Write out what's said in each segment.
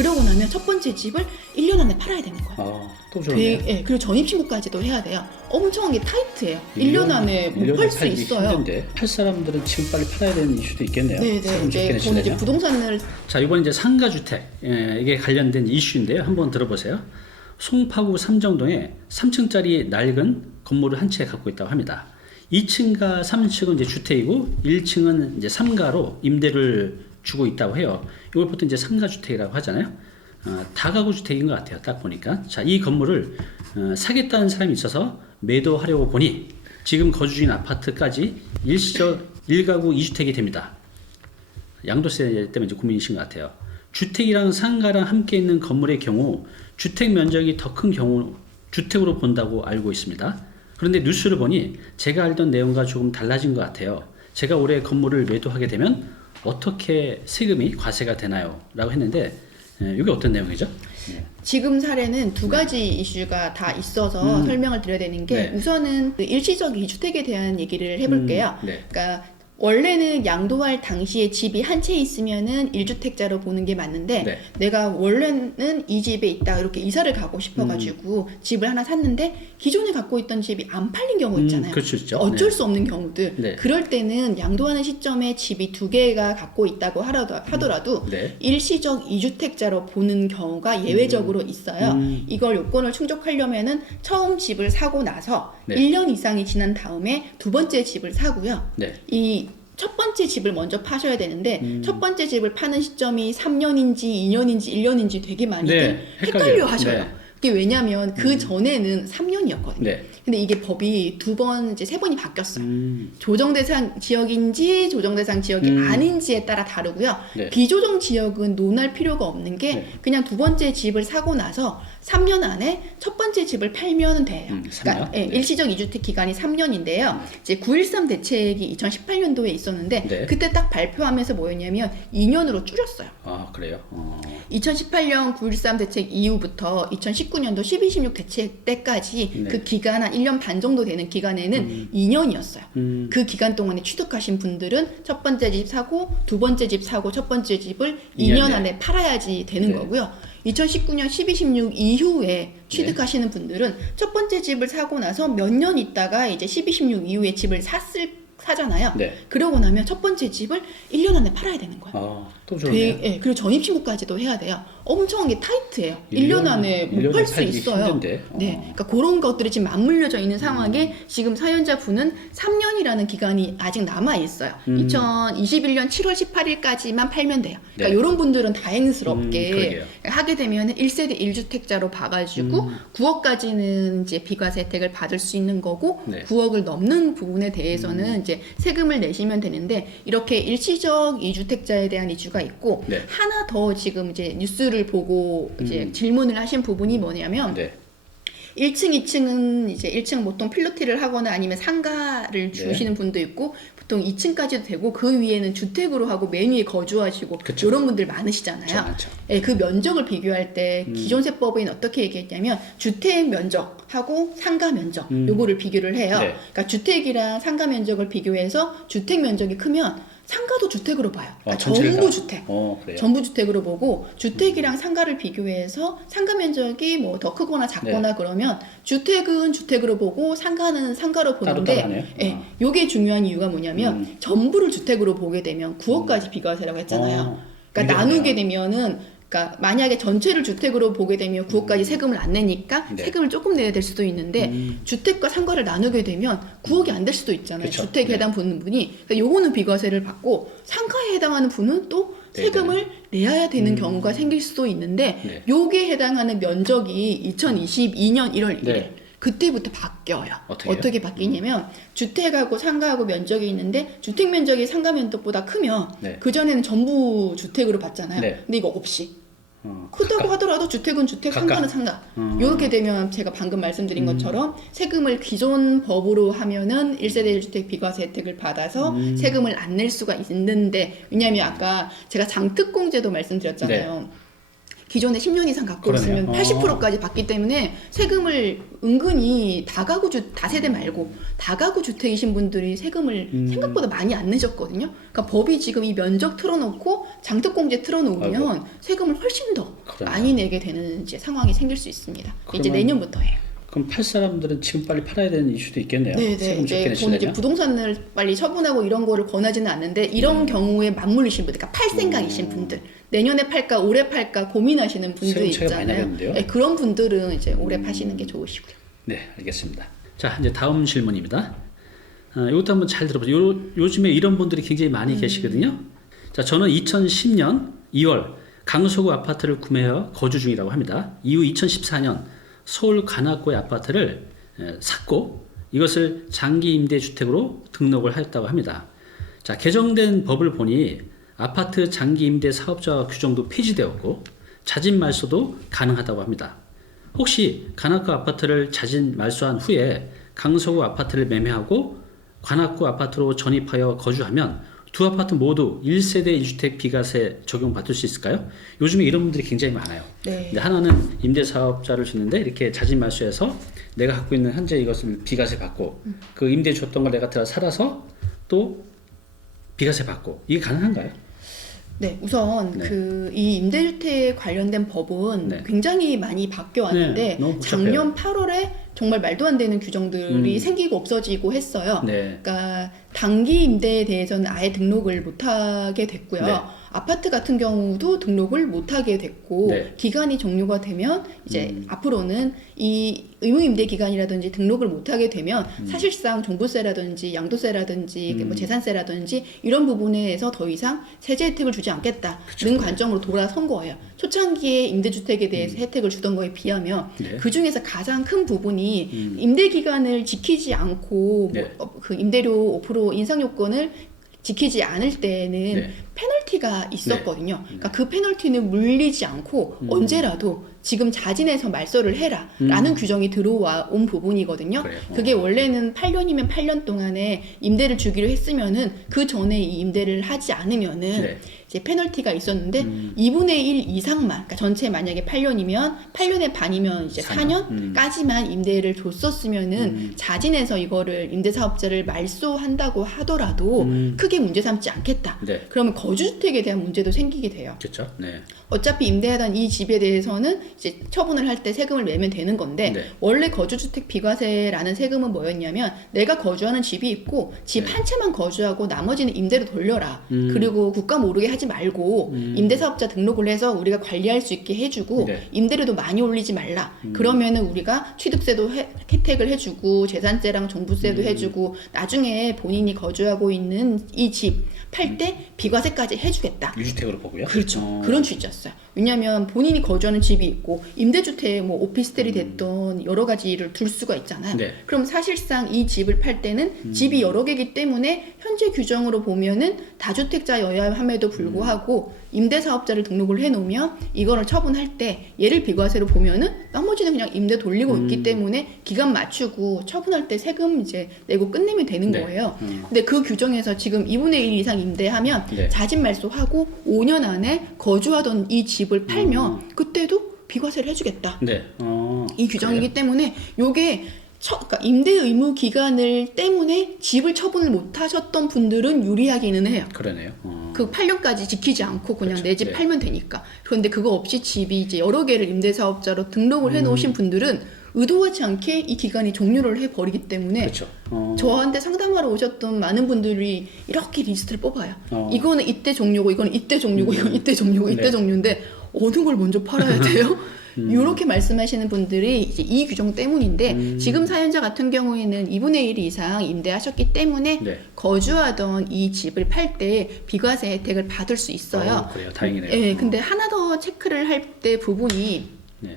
그러고 나면 첫 번째 집을 1년 안에 팔아야 되는 거예요. 또 좋네요. 예, 그리고 전입신고까지도 해야 돼요. 엄청나게 타이트해요. 1년 안에 못 팔 수 있어요. 힘든데 팔 사람들은 지금 빨리 팔아야 되는 이슈도 있겠네요. 네네. 저는 이제 부동산을 자, 이번 이제 상가주택 이게 관련된 이슈인데요. 한번 들어보세요. 송파구 삼정동에 3층짜리 낡은 건물을 한 채 갖고 있다고 합니다. 2층과 3층은 이제 주택이고 1층은 이제 상가로 임대를 주고 있다고 해요. 이걸 보통 이제 상가주택이라고 하잖아요. 다가구 주택인 것 같아요. 딱 보니까. 자, 이 건물을 사겠다는 사람이 있어서 매도하려고 보니 지금 거주 중인 아파트까지 일시적 1가구 2주택이 됩니다. 양도세 때문에 이제 고민이신 것 같아요. 주택이랑 상가랑 함께 있는 건물의 경우 주택 면적이 더 큰 경우 주택으로 본다고 알고 있습니다. 그런데 뉴스를 보니 제가 알던 내용과 조금 달라진 것 같아요. 제가 올해 건물을 매도하게 되면 어떻게 세금이 과세가 되나요? 라고 했는데 이게 어떤 내용이죠? 지금 사례는 두 가지 이슈가 다 있어서 설명을 드려야 되는 게 우선은 그 일시적 2주택에 대한 얘기를 해볼게요. 그러니까 원래는 양도할 당시에 집이 한 채 있으면은 1주택자로 보는 게 맞는데 내가 원래는 이 집에 있다 이렇게 이사를 가고 싶어가지고 집을 하나 샀는데 기존에 갖고 있던 집이 안 팔린 경우 있잖아요. 그렇죠, 있죠. 어쩔 수 없는 경우들. 그럴 때는 양도하는 시점에 집이 두 개가 갖고 있다고 하더라도 일시적 2주택자로 보는 경우가 예외적으로 있어요. 이걸 요건을 충족하려면은 처음 집을 사고 나서 1년 이상이 지난 다음에 두 번째 집을 사고요. 이 첫 번째 집을 먼저 파셔야 되는데 첫 번째 집을 파는 시점이 3년인지 2년인지 1년인지 되게 많이들 헷갈려 하셔요. 그게 왜냐면 그 전에는 3년이었거든요. 근데 이게 법이 세 번이 바뀌었어요. 조정대상 지역인지 조정대상 지역이 아닌지에 따라 다르고요. 비조정 지역은 논할 필요가 없는 게 그냥 두 번째 집을 사고 나서 3년 안에 첫 번째 집을 팔면 돼요. 그러니까 일시적 2주택 기간이 3년인데요. 이제 9.13 대책이 2018년도에 있었는데 그때 딱 발표하면서 뭐였냐면 2년으로 줄였어요. 아, 그래요? 2018년 9.13 대책 이후부터 2019년도 12.16 대책 때까지 그 기간 한 1년 반 정도 되는 기간에는 2년이었어요. 그 기간 동안에 취득하신 분들은 첫 번째 집 사고 두 번째 집 사고 첫 번째 집을 2년 안에 팔아야지 되는 거고요. 2019년 12.16 이후에 취득하시는 분들은 첫 번째 집을 사고 나서 몇 년 있다가 이제 12.16 이후에 집을 사잖아요. 그러고 나면 첫 번째 집을 1년 안에 팔아야 되는 거예요. 또 좋네요. 그리고 전입신고까지도 해야 돼요. 엄청나게 타이트해요. 1년 안에 못 팔 수 있어요. 힘든데. 그러니까 그런 것들이 지금 맞물려져 있는 상황에 지금 사연자 분은 3년이라는 기간이 아직 남아 있어요. 2021년 7월 18일까지만 팔면 돼요. 그러니까 이런 분들은 다행스럽게 하게 되면 1세대 1주택자로 봐가지고 9억까지는 이제 비과세 혜택을 받을 수 있는 거고 9억을 넘는 부분에 대해서는 이제 세금을 내시면 되는데 이렇게 일시적 2주택자에 대한 이슈가 있고 하나 더 지금 이제 뉴스를 보고 이제 질문을 하신 부분이 뭐냐면 1층, 2층은 이제 1층 보통 필로티를 하거나 아니면 상가를 주시는 분도 있고 보통 2층까지도 되고 그 위에는 주택으로 하고 맨 위에 거주하시고 이런 분들 많으시잖아요. 그 면적을 비교할 때 기존 세법에는 어떻게 얘기했냐면 주택 면적하고 상가 면적 요거를 비교를 해요. 그러니까 주택이랑 상가 면적을 비교해서 주택 면적이 크면 상가도 주택으로 봐요. 그러니까 전부 주택. 전부 주택으로 보고 주택이랑 상가를 비교해서 상가 면적이 뭐 더 크거나 작거나 그러면 주택은 주택으로 보고 상가는 상가로 보는데 요게 중요한 이유가 뭐냐면 전부를 주택으로 보게 되면 9억까지 비과세라고 했잖아요. 그러니까 나누게 되면은 그러니까 만약에 전체를 주택으로 보게 되면 9억까지 세금을 안 내니까 세금을 조금 내야 될 수도 있는데 주택과 상가를 나누게 되면 9억이 안 될 수도 있잖아요. 주택에 해당 분은 분이. 그러니까 요거는 비과세를 받고 상가에 해당하는 분은 또 세금을 내야 되는 경우가 생길 수도 있는데 요게 해당하는 면적이 2022년 1월 1일 그때부터 바뀌어요. 어떻게 바뀌냐면 주택하고 상가하고 면적이 있는데 주택 면적이 상가 면적보다 크면 그전에는 전부 주택으로 봤잖아요. 근데 이거 없이 크다고 하더라도 주택은 주택, 상가는 상가. 이렇게 되면 제가 방금 말씀드린 것처럼 세금을 기존 법으로 하면은 1세대 1주택 비과세 혜택을 받아서 세금을 안 낼 수가 있는데 왜냐하면 아까 제가 장특공제도 말씀드렸잖아요. 기존에 10년 이상 갖고 그러네요. 있으면 80%까지 받기 때문에 세금을 은근히 다세대 말고 다가구 주택이신 분들이 세금을 생각보다 많이 안 내셨거든요. 그러니까 법이 지금 이 면적 틀어놓고 장특공제 틀어놓으면 세금을 훨씬 더 그러네요. 많이 내게 되는 이제 상황이 생길 수 있습니다. 이제 그러면- 내년부터예요. 그럼 팔 사람들은 지금 빨리 팔아야 되는 이슈도 있겠네요. 네네. 세금 적게 이제 저는 이제 내시려면. 부동산을 빨리 처분하고 이런 거를 권하지는 않는데 이런 경우에 맞물리신 분들, 그러니까 팔 생각이신 분들, 내년에 팔까 올해 팔까 고민하시는 분들 세금 차이가 많이 있잖아요. 나겠는데요? 네, 그런 분들은 이제 올해 파시는 게 좋으시고요. 네, 알겠습니다. 자, 이제 다음 질문입니다. 이것도 한번 잘 들어보세요. 요즘에 이런 분들이 굉장히 많이 계시거든요. 자, 저는 2010년 2월 강서구 아파트를 구매하여 거주 중이라고 합니다. 이후 2014년 서울 관악구의 아파트를 샀고 이것을 장기 임대 주택으로 등록을 하였다고 합니다. 자, 개정된 법을 보니 아파트 장기 임대 사업자 규정도 폐지되었고 자진 말소도 가능하다고 합니다. 혹시 관악구 아파트를 자진 말소한 후에 강서구 아파트를 매매하고 관악구 아파트로 전입하여 거주하면 두 아파트 모두 1세대 1주택 비과세 적용받을 수 있을까요? 요즘에 이런 분들이 굉장히 많아요. 네. 근데 하나는 임대사업자를 주는데 이렇게 자진 말소해서 내가 갖고 있는 현재 이것을 비과세 받고 그 임대 줬던 걸 내가 들어 살아서 또 비과세 받고 이게 가능한가요? 네, 우선 네. 이 임대주택 관련된 법은 네. 굉장히 많이 바뀌어 왔는데 네, 너무 복잡해요. 작년 8월에 정말 말도 안 되는 규정들이 생기고 없어지고 했어요. 네. 그러니까 단기 임대에 대해서는 아예 등록을 못하게 됐고요. 네. 아파트 같은 경우도 등록을 못하게 됐고 네. 기간이 종료가 되면 이제 앞으로는 이 의무 임대 기간이라든지 등록을 못하게 되면 사실상 종부세라든지 양도세라든지 뭐 재산세라든지 이런 부분에서 더 이상 세제 혜택을 주지 않겠다는 관점으로 돌아선 거예요. 초창기에 임대주택에 대해서 혜택을 주던 거에 비하면 네. 그 중에서 가장 큰 부분이 임대 기간을 지키지 않고 네. 그 임대료 5% 인상 요건을 지키지 않을 때는 네. 페널티가 있었거든요. 그러니까 그 페널티는 물리지 않고 언제라도 지금 자진해서 말소를 해라라는 규정이 들어와 온 부분이거든요. 그래요. 그게 원래는 8년이면 8년 동안에 임대를 주기로 했으면은 그 전에 이 임대를 하지 않으면은 네. 이제 페널티가 있었는데 2분의 1 이상만, 그러니까 전체 만약에 8년이면 8년의 반이면 이제 4년까지만 임대를 줬었으면은 자진해서 이거를 임대사업자를 말소한다고 하더라도 크게 문제 삼지 않겠다. 네. 그러면 거주주택에 대한 문제도 생기게 돼요. 그렇죠. 네. 어차피 임대하던 이 집에 대해서는 이제 처분을 할 때 세금을 내면 되는 건데 네. 원래 거주주택 비과세라는 세금은 뭐였냐면 내가 거주하는 집이 있고 집 한 채만 거주하고 나머지는 임대로 돌려라. 그리고 국가 모르게 하지 말고 임대사업자 등록을 해서 우리가 관리할 수 있게 해주고 네. 임대료도 많이 올리지 말라. 그러면은 우리가 취득세도 혜택을 해주고 재산세랑 종부세도 해주고 나중에 본인이 거주하고 있는 이 집 팔 때 비과세까지 해주겠다. 유주택으로 보고요. 그렇죠. 그런 취지였어요. 왜냐하면 본인이 거주하는 집이 있고 임대주택 뭐 오피스텔이 됐던 여러 가지를 둘 수가 있잖아요. 네. 그럼 사실상 이 집을 팔 때는 집이 여러 개이기 때문에 현재 규정으로 보면은 다주택자여야 함에도 불구하고 임대사업자를 등록을 해놓으면 이거를 처분할 때 얘를 비과세로 보면은 나머지는 그냥 임대 돌리고 있기 때문에 기간 맞추고 처분할 때 세금 이제 내고 끝내면 되는 네. 거예요. 근데 그 규정에서 지금 2분의 1 이상 임대하면 네. 자진 말소하고 5년 안에 거주하던 이 집을 팔면 그때도 비과세를 해주겠다. 네. 이 규정이기 때문에 요게 그러니까 임대 의무 기간을 때문에 집을 처분을 못 하셨던 분들은 유리하기는 해요. 그러네요. 그 8년까지 지키지 않고 그냥 그렇죠. 내 집 네. 팔면 되니까. 그런데 그거 없이 집이 이제 여러 개를 임대사업자로 등록을 해 놓으신 분들은 의도하지 않게 이 기간이 종료를 해 버리기 때문에 그렇죠. 저한테 상담하러 오셨던 많은 분들이 이렇게 리스트를 뽑아요. 이거는 이때 종료고 이거는 이때 종료고 이건 이때 종료고 이때 네. 종료인데 어느 걸 먼저 팔아야 돼요? 이렇게 말씀하시는 분들이 이제 이 규정 때문인데 지금 사연자 같은 경우에는 2분의 1 이상 임대하셨기 때문에 네. 거주하던 이 집을 팔 때 비과세 혜택을 받을 수 있어요. 그래요. 다행이네요. 네, 근데 하나 더 체크를 할 때 부분이 네.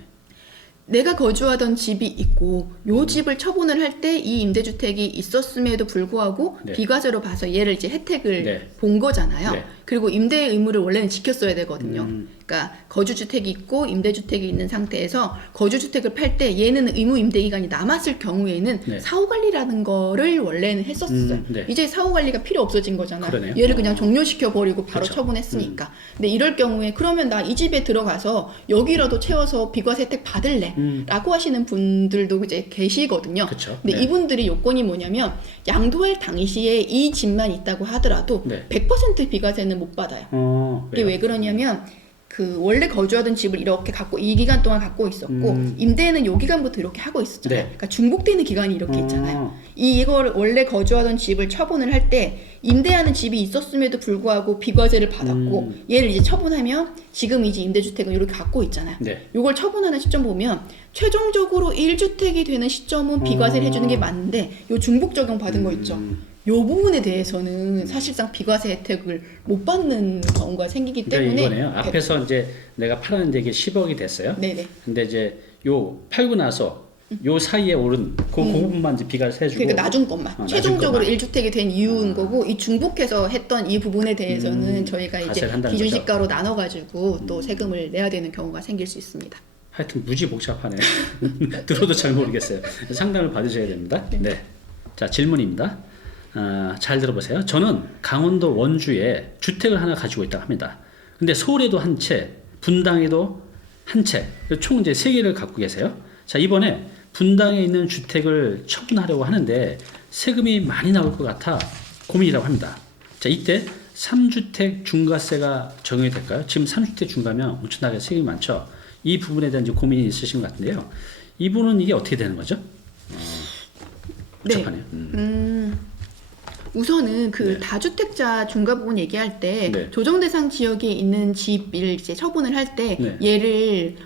내가 거주하던 집이 있고 요 집을 처분을 할 때 이 임대주택이 있었음에도 불구하고 네. 비과세로 봐서 얘를 이제 혜택을 네. 본 거잖아요. 네. 그리고 임대 의무를 원래는 지켰어야 되거든요. 그러니까 거주주택이 있고 임대주택이 있는 상태에서 거주주택을 팔 때 얘는 의무 임대 기간이 남았을 경우에는 네. 사후관리라는 거를 원래는 했었어요. 네. 이제 사후관리가 필요 없어진 거잖아요. 그러네요. 얘를 그냥 종료시켜버리고 바로 그렇죠. 처분했으니까. 근데 이럴 경우에 그러면 나 이 집에 들어가서 여기라도 채워서 비과세 혜택 받을래 라고 하시는 분들도 이제 계시거든요. 그쵸. 근데 네. 이분들이 요건이 뭐냐면 양도할 당시에 이 집만 있다고 하더라도 네. 100% 비과세는 못 받아요. 이게 왜요? 왜 그러냐면 그 원래 거주하던 집을 이렇게 갖고 이 기간 동안 갖고 있었고 임대는 요 기간부터 이렇게 하고 있었잖아요. 네. 그러니까 중복되는 기간이 이렇게 있잖아요. 이걸 원래 거주하던 집을 처분을 할 때 임대하는 집이 있었음에도 불구하고 비과세를 받았고 얘를 이제 처분하면 지금 이제 임대주택은 이렇게 갖고 있잖아요. 네. 요걸 처분하는 시점 보면 최종적으로 1주택이 되는 시점은 비과세를 해주는 게 맞는데 요 중복 적용 받은 거 있죠. 요 부분에 대해서는 사실상 비과세 혜택을 못 받는 경우가 생기기 그러니까 때문에 이거네요. 앞에서 이제 내가 팔았는데 이게 10억이 됐어요. 네네. 근데 이제 요 팔고 나서 요 사이에 오른 그 부분만 이제 비과세 해주고. 그러니까 나중 것만 나중 최종적으로 것만. 1주택이 된 이유인 거고 이 중복해서 했던 이 부분에 대해서는 저희가 이제 과세를 한다는 거죠. 기준시가로 나눠가지고 또 세금을 내야 되는 경우가 생길 수 있습니다. 하여튼 무지 복잡하네. 들어도 잘 모르겠어요. 상담을 받으셔야 됩니다. 네. 자, 질문입니다. 잘 들어보세요. 저는 강원도 원주에 주택을 하나 가지고 있다고 합니다. 근데 서울에도 한 채, 분당에도 한 채, 총 이제 3개를 갖고 계세요. 자, 이번에 분당에 있는 주택을 처분하려고 하는데 세금이 많이 나올 것 같아 고민이라고 합니다. 자, 이때 3주택 중과세가 적용이 될까요? 지금 3주택 중과면 엄청나게 세금이 많죠. 이 부분에 대한 이제 고민이 있으신 것 같은데요. 이분은 이게 어떻게 되는 거죠? 복잡하네요. 우선은 그 네. 다주택자 중과 부분 얘기할 때 네. 조정 대상 지역에 있는 집을 이제 처분을 할 때 네. 얘를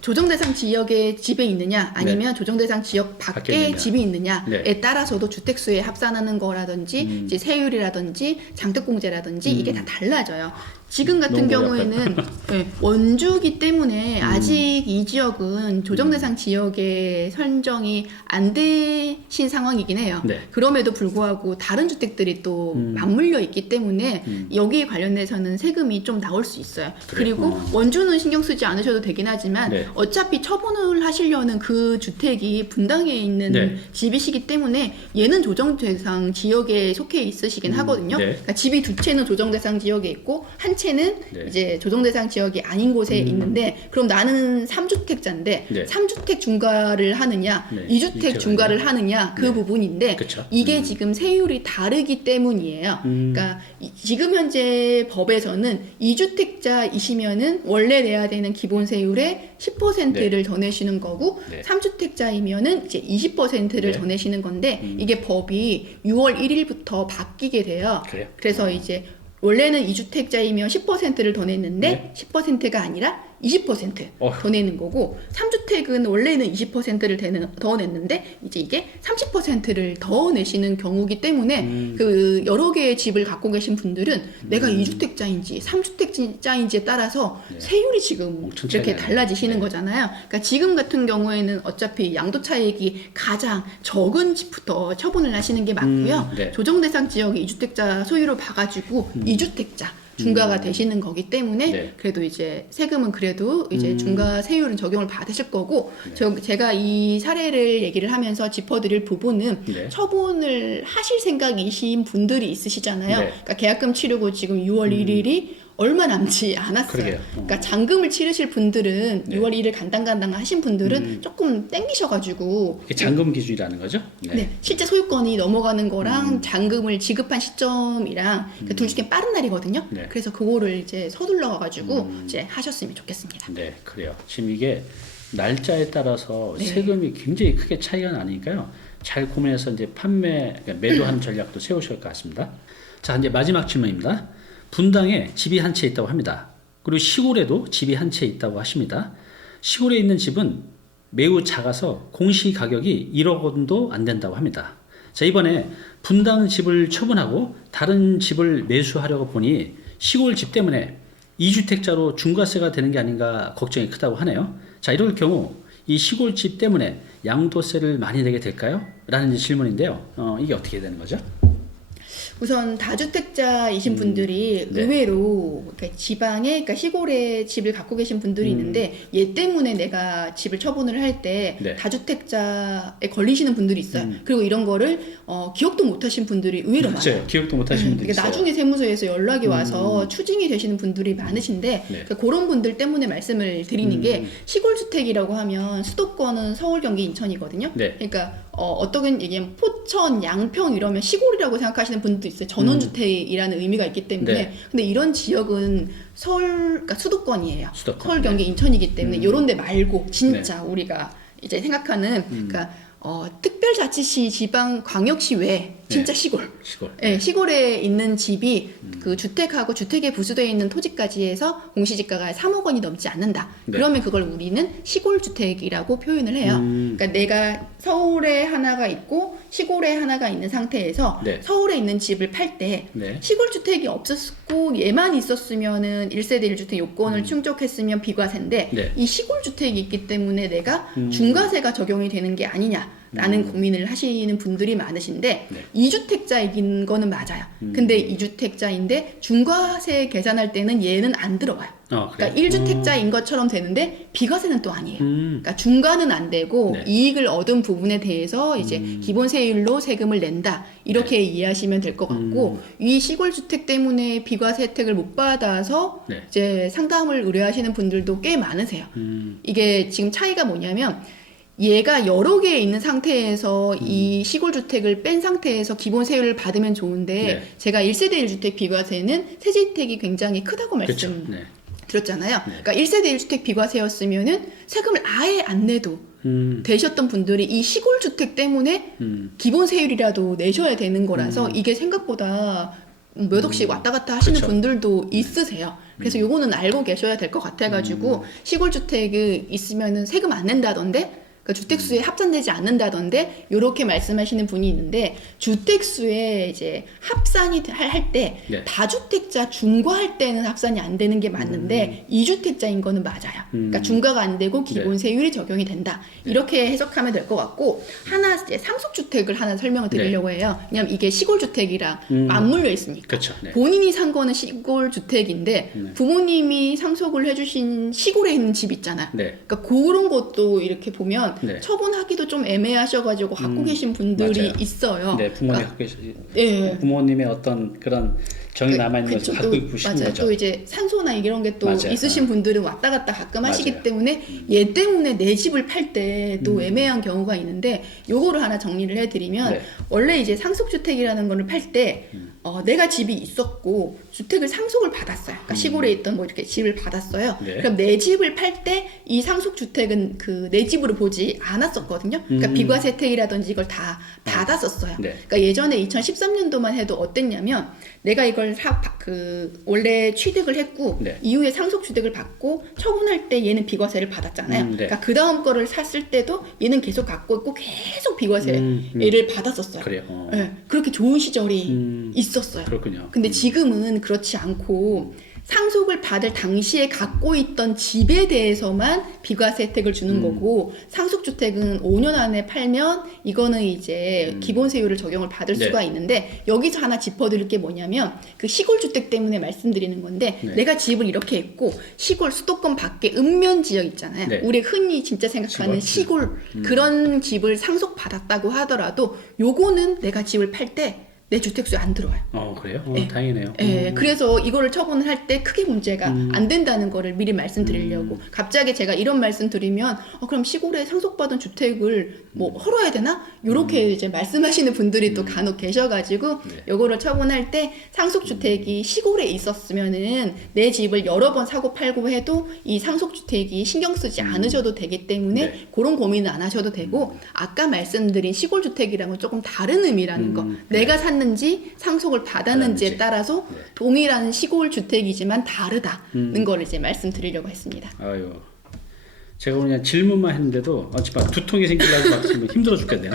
조정 대상 지역에 집에 있느냐 아니면 조정 대상 지역 밖에 밖에 있느냐. 집이 있느냐에 네. 따라서도 주택수에 합산하는 거라든지 이제 세율이라든지 장특공제라든지 이게 다 달라져요. 지금 같은 너무 경우에는 네, 원주기 때문에 아직 이 지역은 조정 대상 지역에 선정이 안 되신 상황이긴 해요. 네. 그럼에도 불구하고 다른 주택들이 또 맞물려 있기 때문에 여기에 관련돼서는 세금이 좀 나올 수 있어요. 그래요? 그리고 원주는 신경 쓰지 않으셔도 되긴 하지만 네. 어차피 처분을 하시려는 그 주택이 분당에 있는 네. 집이시기 때문에 얘는 조정 대상 지역에 속해 있으시긴 하거든요. 네. 그러니까 집이 2채는 조정 대상 지역에 있고 한 채는 네. 이제 조정 대상 지역이 아닌 곳에 있는데 그럼 나는 3주택자인데 네. 3주택 중과를 하느냐 네. 2주택 중과를 하느냐 그 네. 부분인데 그쵸. 이게 지금 세율이 다르기 때문이에요. 그러니까 지금 현재 법에서는 2주택자이시면은 원래 내야 되는 기본 세율의 10%를 더 내시는 거고 네. 3주택자이면은 이제 20%를 네. 더 내시는 건데 이게 법이 6월 1일부터 바뀌게 돼요. 그래요? 그래서 이제 원래는 2주택자이면 10%를 더 냈는데 네. 10%가 아니라 20% 어휴. 더 내는 거고 3주택은 원래는 20%를 더 냈는데 이제 이게 30%를 더 내시는 경우기 때문에 그 여러 개의 집을 갖고 계신 분들은 내가 2주택자인지 3주택자인지에 따라서 네. 세율이 지금 엄청 이렇게 차이가 달라지시는 네. 거잖아요. 그러니까 지금 같은 경우에는 어차피 양도 차익이 가장 적은 집부터 처분을 하시는 게 맞고요. 네. 조정 대상 지역이 2주택자 소유로 봐가지고 2주택자 중과가 되시는 거기 때문에 네. 그래도 이제 세금은 그래도 이제 중과 세율은 적용을 받으실 거고 제가 이 사례를 얘기를 하면서 짚어드릴 부분은 네. 처분을 하실 생각이신 분들이 있으시잖아요. 네. 그러니까 계약금 치르고 지금 6월 1일이 얼마 남지 않았어요. 그러게요. 그러니까 잔금을 치르실 분들은 네. 6월 1일 간당간당 하신 분들은 조금 땡기셔가지고 이게 잔금 기준이라는 거죠? 네, 실제 소유권이 넘어가는 거랑 잔금을 지급한 시점이랑 그 둘 중에 빠른 날이거든요. 네. 그래서 그거를 이제 서둘러가지고 이제 하셨으면 좋겠습니다. 네, 그래요. 지금 이게 날짜에 따라서 네. 세금이 굉장히 크게 차이가 나니까요. 잘 고민해서 이제 그러니까 매도하는 전략도 세우실 것 같습니다. 자, 이제 마지막 질문입니다. 분당에 집이 한 채 있다고 합니다. 그리고 시골에도 집이 한 채 있다고 하십니다. 시골에 있는 집은 매우 작아서 공시 가격이 1억 원도 안 된다고 합니다. 자, 이번에 분당 집을 처분하고 다른 집을 매수하려고 보니 시골 집 때문에 2주택자로 중과세가 되는 게 아닌가 걱정이 크다고 하네요. 자, 이럴 경우 이 시골 집 때문에 양도세를 많이 내게 될까요? 라는 질문인데요. 이게 어떻게 되는 거죠? 우선 다주택자이신 분들이 네. 의외로 그러니까 지방에 그러니까 시골에 집을 갖고 계신 분들이 있는데 얘 때문에 내가 집을 처분을 할 때 네. 다주택자에 걸리시는 분들이 있어요. 그리고 이런 거를 기억도 못 하신 분들이 의외로 많아요. 맞아요. 기억도 못 하시는 분들이 그러니까 있어요. 나중에 세무서에서 연락이 와서 추징이 되시는 분들이 많으신데 네. 그러니까 그런 분들 때문에 말씀을 드리는 게 시골 주택이라고 하면 수도권은 서울, 경기, 인천이거든요. 네. 그러니까 어떻게 얘기하면 포천, 양평 이러면 시골이라고 생각하시는 분도 있어요. 전원주택이라는 의미가 있기 때문에. 네. 근데 이런 지역은 그러니까 수도권이에요. 수도권. 서울, 경기, 인천이기 때문에 이런 데 말고 진짜 우리가 이제 생각하는 그러니까 특별자치시, 지방, 광역시 외에 진짜 네. 시골. 시골. 네, 시골에 있는 집이 그 주택하고 주택에 부수되어 있는 토지까지 해서 공시지가가 3억 원이 넘지 않는다. 네. 그러면 그걸 우리는 시골 주택이라고 표현을 해요. 그러니까 내가 서울에 하나가 있고 시골에 하나가 있는 상태에서 네. 서울에 있는 집을 팔 때 네. 시골 주택이 없었고 얘만 있었으면은 1세대 1주택 요건을 충족했으면 비과세인데 네. 이 시골 주택이 있기 때문에 내가 중과세가 적용이 되는 게 아니냐라는 고민을 하시는 분들이 많으신데 네. 2주택자인 거는 맞아요. 근데 2주택자인데 중과세 계산할 때는 얘는 안 들어가요. 그러니까 1주택자인 것처럼 되는데 비과세는 또 아니에요. 그러니까 중과는 안 되고 네. 이익을 얻은 부분에 대해서 이제 기본 세율로 세금을 낸다. 이렇게 이해하시면 될 것 같고 이 시골 주택 때문에 비과세 혜택을 못 받아서 네. 이제 상담을 의뢰하시는 분들도 꽤 많으세요. 이게 지금 차이가 뭐냐면 얘가 여러 개 있는 상태에서 이 시골 주택을 뺀 상태에서 기본 세율을 받으면 좋은데 네. 제가 1세대 1주택 비과세는 세제 혜택이 굉장히 크다고 그렇죠. 말씀 네. 드렸잖아요. 그러니까 1세대 1주택 비과세였으면은 세금을 아예 안 내도 되셨던 분들이 이 시골 주택 때문에 기본 세율이라도 내셔야 되는 거라서 이게 생각보다 몇 억씩 왔다 갔다 하시는 그쵸. 분들도 있으세요. 그래서 요거는 알고 계셔야 될 것 같아가지고 시골 주택이 있으면은 세금 안 낸다던데 그러니까 주택수에 합산되지 않는다던데 요렇게 말씀하시는 분이 있는데 주택수에 이제 합산이 할 때 네. 다주택자 중과할 때는 합산이 안 되는 게 맞는데 2주택자인 거는 맞아요. 그러니까 중과가 안 되고 기본 세율이 적용이 된다. 이렇게 해석하면 될 것 같고 하나 이제 상속주택을 하나 설명을 드리려고 해요. 왜냐면 이게 시골 주택이랑 맞물려 있으니까. 그렇죠. 네. 본인이 산 거는 시골 주택인데 부모님이 상속을 해주신 시골에 있는 집 있잖아요. 네. 그러니까 그런 것도 이렇게 보면 네. 처분하기도 좀 애매하셔가지고 갖고 계신 분들이 맞아요. 있어요. 네, 부모님 그러니까, 네. 부모님의 어떤 그런 정이 남아있는 것을 갖고 있고 싶은 맞아요. 거죠. 또 이제 산소나 이런 게 또 맞아요. 있으신 분들은 왔다 갔다 가끔 하시기 맞아요. 때문에 얘 때문에 내 집을 팔 때 또 애매한 경우가 있는데 요거를 하나 정리를 해드리면 네. 원래 이제 상속주택이라는 거를 팔 때 내가 집이 있었고 주택을 상속을 받았어요. 그러니까 시골에 있던 뭐 이렇게 집을 받았어요. 네. 그럼 내 집을 팔 때 이 상속주택은 그 내 집으로 보지 않았었거든요. 그러니까 비과세 혜택이라든지 이걸 다 받았었어요. 네. 그러니까 예전에 2013년도만 해도 어땠냐면 내가 이걸 원래 취득을 했고 네. 이후에 상속주택을 받고 처분할 때 얘는 비과세를 받았잖아요. 네. 그러니까 그 다음 거를 샀을 때도 얘는 계속 갖고 있고 계속 비과세를 받았었어요. 그래요. 네, 그렇게 좋은 시절이 있었어요. 그렇군요. 근데 지금은 그렇지 않고 상속을 받을 당시에 갖고 있던 집에 대해서만 비과세 혜택을 주는 거고 상속주택은 5년 안에 팔면 이거는 이제 기본 세율을 적용을 받을 네. 수가 있는데 여기서 하나 짚어드릴 게 뭐냐면 그 시골 주택 때문에 말씀드리는 건데 네. 내가 집을 이렇게 했고 시골 수도권 밖에 읍면 지역 있잖아요. 네. 우리 흔히 진짜 생각하는 시골 그런 집을 상속받았다고 하더라도 요거는 내가 집을 팔 때 내 주택수에 안 들어와요. 그래요? 네. 다행이네요. 그래서 이거를 처분을 할 때 크게 문제가 안 된다는 거를 미리 말씀드리려고. 갑자기 제가 이런 말씀 드리면 그럼 시골에 상속받은 주택을 뭐 헐어야 되나? 요렇게 이제 말씀하시는 분들이 또 간혹 계셔가지고 요거를 처분할 때 상속주택이 시골에 있었으면은 내 집을 여러 번 사고 팔고 해도 이 상속주택이 신경 쓰지 않으셔도 되기 때문에 네. 그런 고민은 안 하셔도 되고 아까 말씀드린 시골주택이랑은 조금 다른 의미라는 거. 내가 샀는지 상속을 받았는지에 따라서 동일한 시골 주택이지만 다르다는 걸 이제 말씀드리려고 했습니다. 아유, 제가 오늘 그냥 질문만 했는데도 정말 두통이 생기려고 막 지금 힘들어 죽겠네요.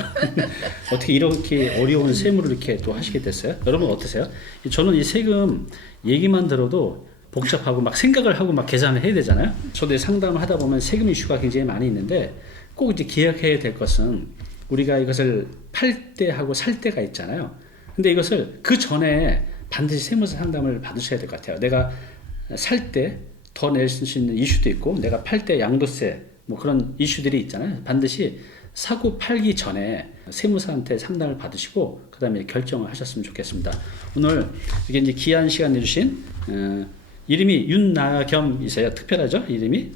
어떻게 이렇게 어려운 세무를 이렇게 또 하시게 됐어요? 여러분 어떠세요? 저는 이 세금 얘기만 들어도 복잡하고 막 생각을 하고 막 계산을 해야 되잖아요. 저도 상담을 하다 보면 세금 이슈가 굉장히 많이 있는데 꼭 이제 기억해야 될 것은 우리가 이것을 팔 때 하고 살 때가 있잖아요. 근데 이것을 그 전에 반드시 세무사 상담을 받으셔야 될 것 같아요. 내가 살 때 더 낼 수 있는 이슈도 있고 내가 팔 때 양도세 뭐 그런 이슈들이 있잖아요. 반드시 사고 팔기 전에 세무사한테 상담을 받으시고 그 다음에 결정을 하셨으면 좋겠습니다. 오늘 이게 이제 귀한 시간 내주신 이름이 윤나겸이세요. 특별하죠? 이름이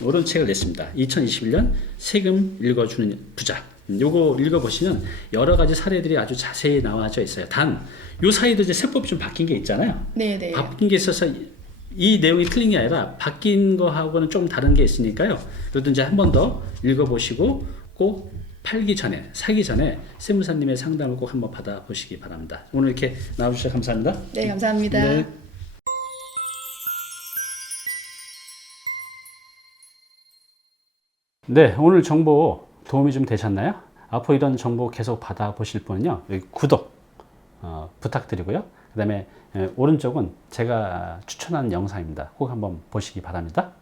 이런 책을 냈습니다. 2021년 세금 읽어주는 부자. 요거 읽어보시면 여러 가지 사례들이 아주 자세히 나와져 있어요. 단 요 사이도 이제 세법이 좀 바뀐 게 있잖아요. 네네. 바뀐 게 있어서 이 내용이 틀린 게 아니라 바뀐 거하고는 좀 다른 게 있으니까요. 그래도 이제 한 번 더 읽어보시고 꼭 팔기 전에, 사기 전에 세무사님의 상담을 꼭 한번 받아보시기 바랍니다. 오늘 이렇게 나와주셔서 감사합니다. 네, 감사합니다. 네. 네, 오늘 정보 도움이 좀 되셨나요? 앞으로 이런 정보 계속 받아보실 분은요, 여기 구독 부탁드리고요. 그 다음에 오른쪽은 제가 추천한 영상입니다. 꼭 한번 보시기 바랍니다.